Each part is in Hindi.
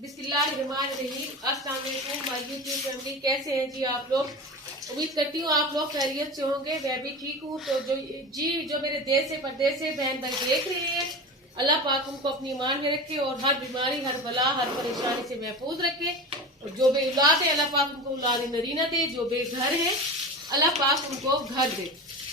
बिस्मिल्लाहिर्रहमानिर्रहीम। अस्सलाम वालेकुम माय यूट्यूब फैमिली, कैसे हैं जी आप लोग। उम्मीद करती हूँ आप लोग खैरियत से होंगे, मैं भी ठीक हूँ। तो जो मेरे देश से परदेश से बहन भाई देख रहे हैं, अल्लाह पाक उनको अपनी ईमान में रखे और हर बीमारी, हर बला, हर परेशानी से महफूज रखे। और जो बेऔलाद है अल्लाह पाक उनको औलाद नरीना दे, जो बेघर है अल्लाह पाक उनको घर दे।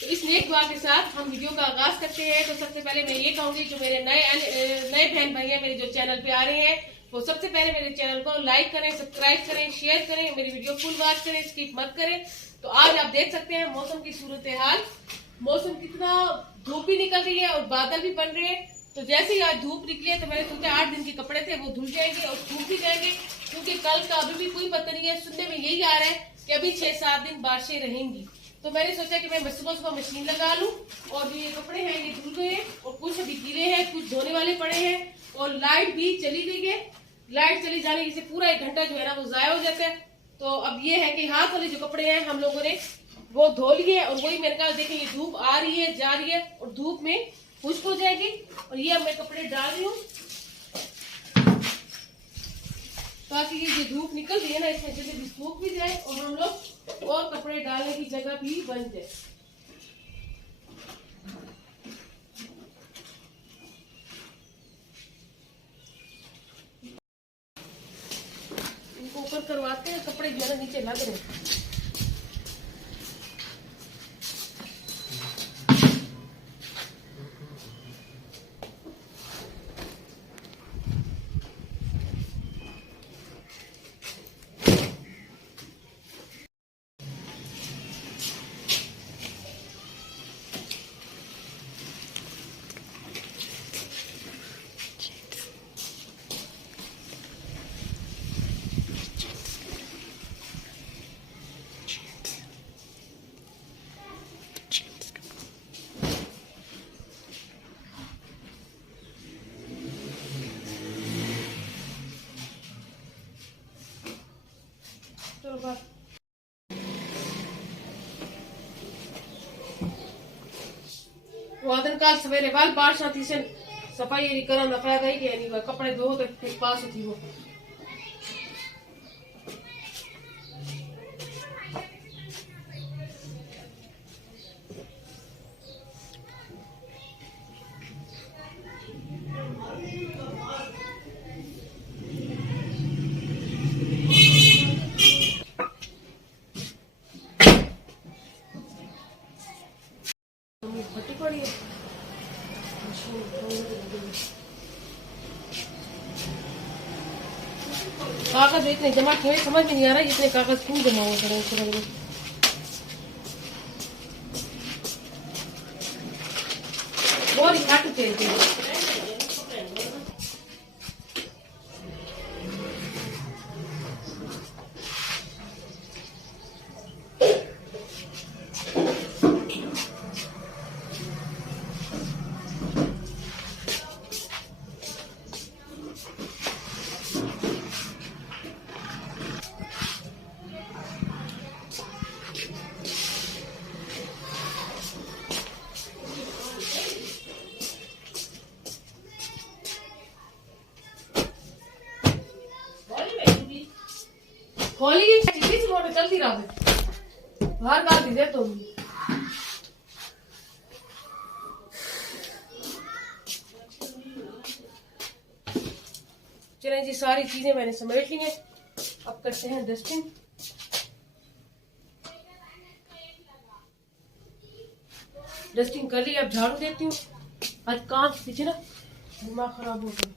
तो इस नेक दुआ के साथ हम वीडियो का आगाज करते हैं। तो सबसे पहले मैं ये कहूंगी जो मेरे नए बहन भाई हैं, मेरे जो चैनल पे आ रहे हैं, वो सबसे पहले मेरे चैनल को लाइक करें, सब्सक्राइब करें, शेयर करें, मेरी वीडियो फुल वॉच करें, स्किप मत करें। तो आज आप देख सकते हैं मौसम की सूरत हाल, मौसम कितना धूप भी निकल रही है और बादल भी बन रहे हैं। तो जैसे ही आज धूप निकली है तो मैंने सोचा 8 दिन के कपड़े थे वो धुल जाएंगे और सूख भी जाएंगे, क्योंकि कल का अभी भी कोई पता नहीं है। सुनने में यही आ रहा है कि अभी 6-7 दिन बारिशें रहेंगी। तो मैंने सोचा कि मैं सुबह सुबह मशीन लगा लूं। और जो ये कपड़े हैं ये धुल गए हैं और कुछ अभी गीले हैं, कुछ धोने वाले पड़े हैं। और लाइट भी चली गई है। लाइट चली जाने से पूरा 1 घंटा जो है ना वो जाया हो जाता है। तो अब ये है कि हाथ वाले जो कपड़े हैं हम लोगों ने वो धो लिए और वही मैंने कहा देखें ये धूप आ रही है जा रही है और धूप में खुश्क हो जाएगी। और ये अब मैं कपड़े डाल रही हूँ ताकि ये जो धूप निकल रही है ना इसमें जल्दी भी सूख भी जाए और हम लोग और कपड़े डालने की जगह भी बन जाए। इनको ऊपर करवाते हैं, कपड़े जो है ना नीचे लग रहे हैं। वादन काल सवेरे वाल बारिश आती से सफाई ये करम रखा गई कि नहीं कपड़े धो तो फिर पास थी वो। भट्टी पड़ी है कागज इतने जमा किए समझ में नहीं आ रहा इतने कागज क्यों जमा हो रहे हैं। बहुत ही घाट तेल खोली किस मोटर चलती रहा बाहर डाल दीजिए तो चलें जी। सारी चीजें मैंने समेट ली हैं, अब करते हैं डस्टिंग। डस्टिंग कर ली, अब झाड़ू देती हूँ। आज काम पीछे ना दिमाग खराब हो गया।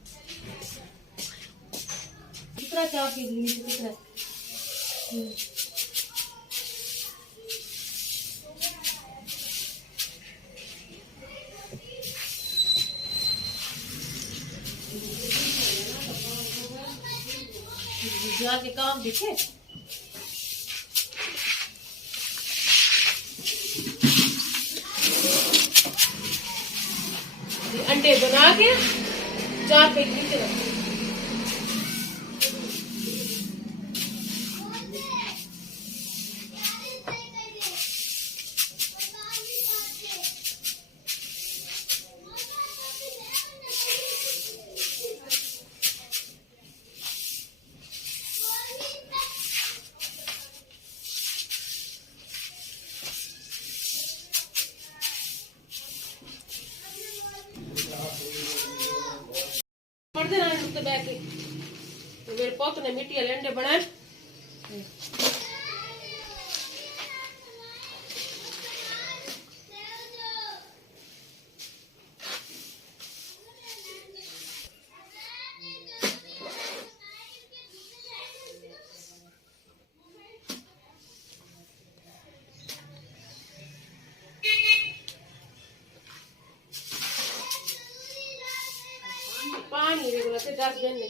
कितना चाह पी ली कितना के काम देखे। अंडे बना के 4 पेज नीचे रख तो बैठ के मेरे पोत ने मिट्टी वाले अंडे बनाए। पानी रेगुलर से 10 दिन में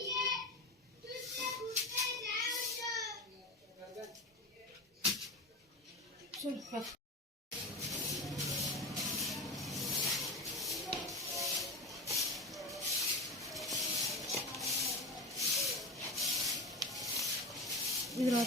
इधर आ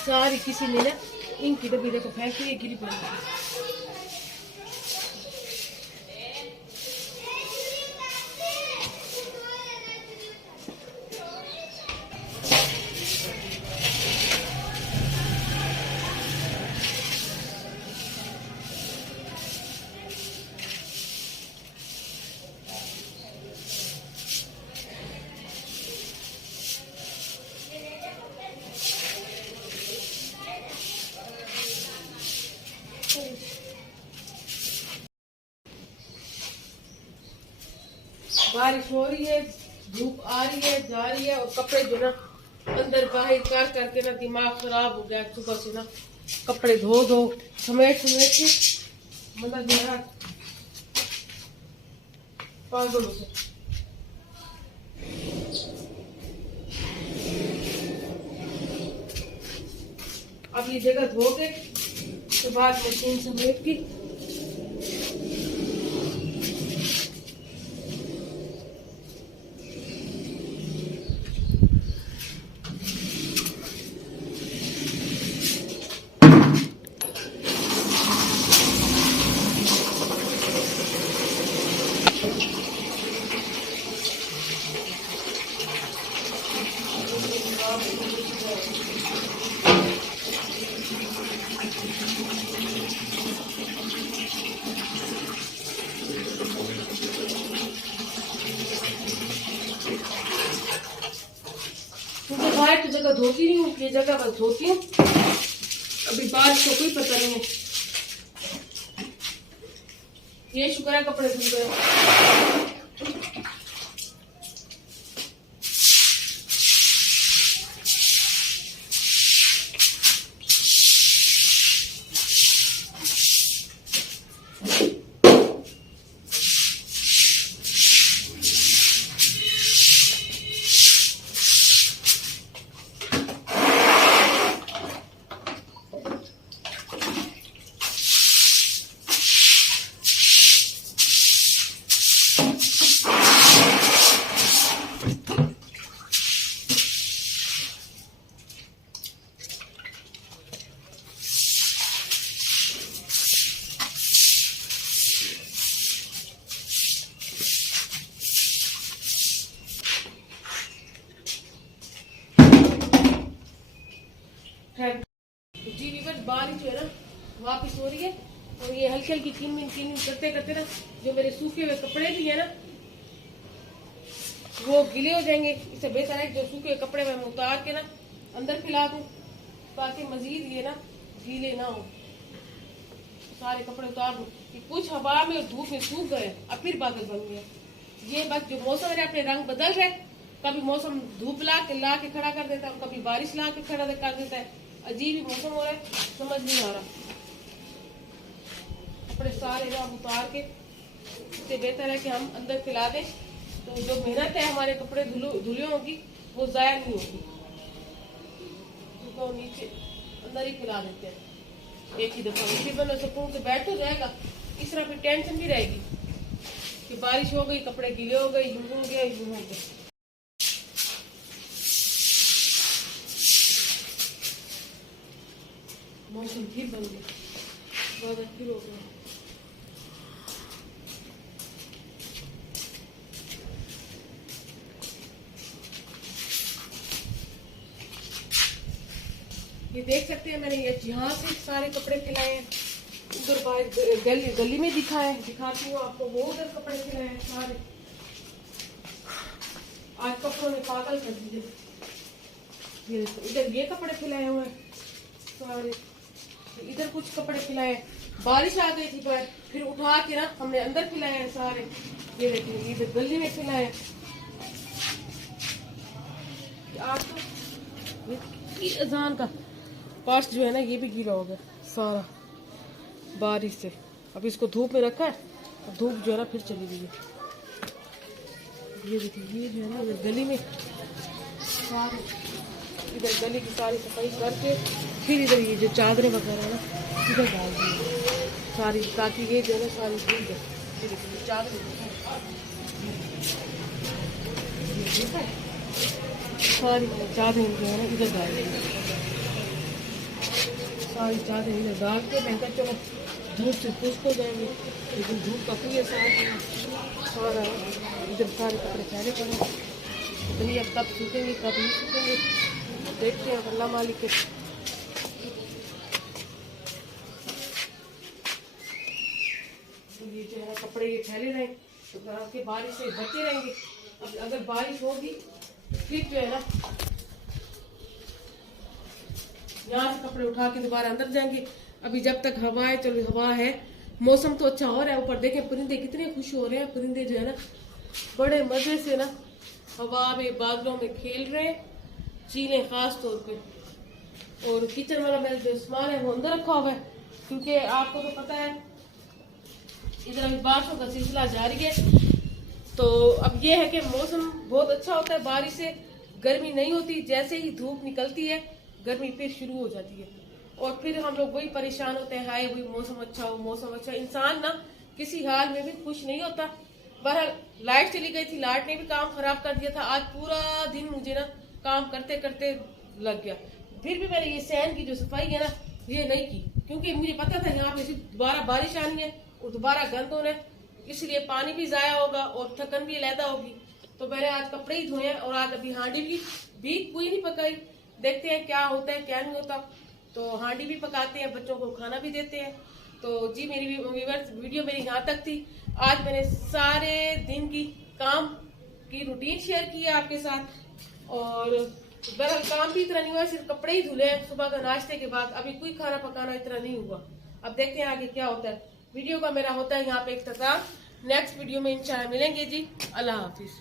सारी किसी ने ना इनकी डब्बी देखो फेंक के गिरी पड़ी। बारिश हो रही है, धूप आ रही है, जा रही है, और कपड़े जो ना अंदर बाहर कर करके ना दिमाग खराब हो गया। सुबह से ना कपड़े धो धो समेट समेट के मतलब मेरा पागल हो गया। अब ये जगह धो के तो बाद मशीन समेट की तो जगह धोती नहीं हूँ, ये जगह बस धोती हूँ। अभी बारिश का कोई पता नहीं है। ये शुक्र है कपड़े धुल गए। जी वीवर बारिश जो है ना वापस हो रही है, और ये हल्की हल्की किन करते करते ना जो मेरे सूखे हुए कपड़े भी है ना वो गीले हो जाएंगे। इससे बेहतर है जो सूखे कपड़े में उतार के ना अंदर फैला दूं, ताकि मजीद ये ना गीले ना हो। सारे कपड़े उतार दो कि कुछ हवा में और धूप में सूख गए, अब फिर बादल बन गया। ये बस जो मौसम है अपने रंग बदल रहे, कभी मौसम धूप ला के खड़ा कर देता है, कभी बारिश ला के खड़ा कर देता है। अजीब ही मौसम हो रहा है, समझ नहीं आ रहा। कपड़े सारे ना उतार के, इससे बेहतर है कि हम अंदर फैला दें, तो जो मेहनत है हमारे कपड़े धुले होगी वो जाया नहीं होगी। तो नीचे अंदर ही फैला देते हैं एक ही दफा, तकरीबन सुकून से बैठ तो जाएगा। इस तरह फिर टेंशन भी रहेगी कि बारिश हो गई, कपड़े गीले हो गए, यूं हो गया यूं हो गया। मौसम फिर बन गया, बादल फिर हो गया। ये देख सकते हैं, मैंने ये यहाँ से सारे कपड़े फैलाए हैं, उधर बाहर गली में दिखाती हूँ आपको, वो उधर कपड़े फैलाए हैं सारे। आज कपड़ों ने पागल कर दिए। ये इधर ये कपड़े फैलाए हुए हैं सारे, इधर कुछ कपड़े फैलाए। बारिश आ गई थी पर फिर उठा के ना हमने अंदर फैलाए हैं सारे। ये देखिए इधर गली में फैलाए। आज तो अजान का पास जो है ना ये भी गीला हो गया सारा बारिश से। अब इसको धूप में रखा है, अब धूप जो है ना फिर चली गई है। ये देखिए ये जो है ना इधर गली में सारे, इधर गली की सारी सफाई करके फिर इधर ये जो चादरें वगैरह है ना इधर डाल दी सारी, ताकि ये जो है ना सारी धुल जाए। ये देखिए चादरें सारी चादरें जो है ना इधर डाल दी, सारी चादरें इधर डाल के मैं कहता चलो धूप से खुश हो जाएंगे, लेकिन धूप का कोई सारा इधर सारे कपड़े फैले पड़े। इतनी अब कब सूखेंगे कब नहीं सूखेंगे, देखते हैं अल्लाह मालिक के। ये जो है कपड़े ये फैले रहे तो आपके बारिश से बचे रहेंगे। अब अगर बारिश होगी फिर जो है ना यहाँ से कपड़े उठा के दोबारा अंदर जाएंगे। अभी जब तक हवा है, चलो हवा है, मौसम तो अच्छा हो रहा है। ऊपर देखें परिंदे कितने खुश हो रहे हैं, परिंदे जो है ना बड़े मजे से ना हवा में बादलों में खेल रहे हैं, चीलें खास तौर पे। और किचन वाला मेरा जो सामान है वो अंदर रखा हुआ है, क्योंकि आपको तो पता है इधर अभी बारिशों का सिलसिला जारी है। तो अब ये है कि मौसम बहुत अच्छा होता है, बारिश से गर्मी नहीं होती। जैसे ही धूप निकलती है गर्मी फिर शुरू हो जाती है और फिर हम लोग वही परेशान होते हैं, हाय वही मौसम अच्छा हो, मौसम अच्छा। इंसान ना किसी हाल में भी खुश नहीं होता। बहरहाल लाइट चली गई थी, लाइट ने भी काम खराब कर दिया था। आज पूरा दिन मुझे ना काम करते करते लग गया। फिर भी मैंने ये सहन की जो सफाई है ना ये नहीं की, क्योंकि मुझे पता था यहाँ पे दोबारा बारिश आनी है और दोबारा गंद होना है, इसलिए पानी भी जाया होगा और थकन भी लैदा होगी। तो मैंने आज कपड़े ही धोए और आज अभी हांडी भी कोई नहीं पकाई। देखते हैं क्या होता है क्या नहीं होता। तो हांडी भी पकाते हैं, बच्चों को खाना भी देते हैं। तो जी मेरी वीडियो मेरी यहाँ तक थी। आज मैंने सारे दिन की काम की रूटीन शेयर की है आपके साथ। और बहरहाल काम भी इतना नहीं हुआ, सिर्फ कपड़े ही धुले हैं सुबह का नाश्ते के बाद। अभी कोई खाना पकाना इतना नहीं हुआ। अब देखते हैं आगे क्या होता है। वीडियो का मेरा होता है यहाँ पे इख्तिताम। नेक्स्ट वीडियो में इंशाल्लाह मिलेंगे जी। अल्लाह हाफिज।